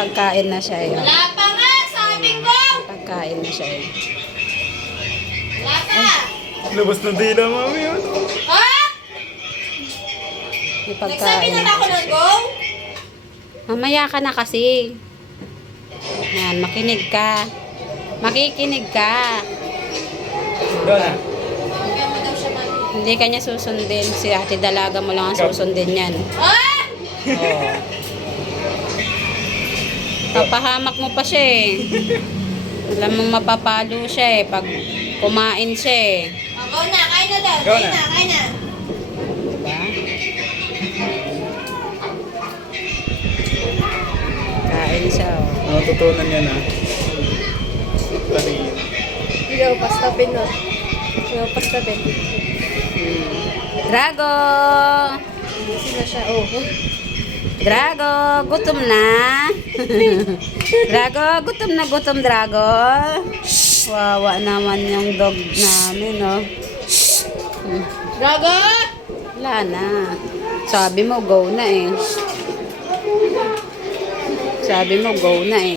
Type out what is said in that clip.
pagkain na siya eh. Wala pa nga, sabi ko! Pagkain na siya eh. Wala pa! Labas ng dila, mami. Yun. Ha? May Nagsabi pagkain na ba ako ng go? Mamaya ka na kasi. Yan, makinig ka. Makikinig ka. Go na. Bigyan mo daw siya mami. Hindi ka niya susundin. Si Ate Dalaga mo lang ang susundin yan. Ah! Oo. Papahamak mo pa siya eh. Alam mong mapapalo siya eh. Pag kumain siya eh. Oh, go na, kain na daw. Go Kain na. na, kain na. Diba? Kain siya oh. Natutunan niya na. Tari. Ikaw, pastapin no. Ikaw, pastapin. Drago! Sino siya? Oh. Drago, gutom na. Drago, gutom, Drago. Wawa naman yung dog namin, oh. Drago! Wala na. Sabi mo, go na eh. Sabi mo, go na eh.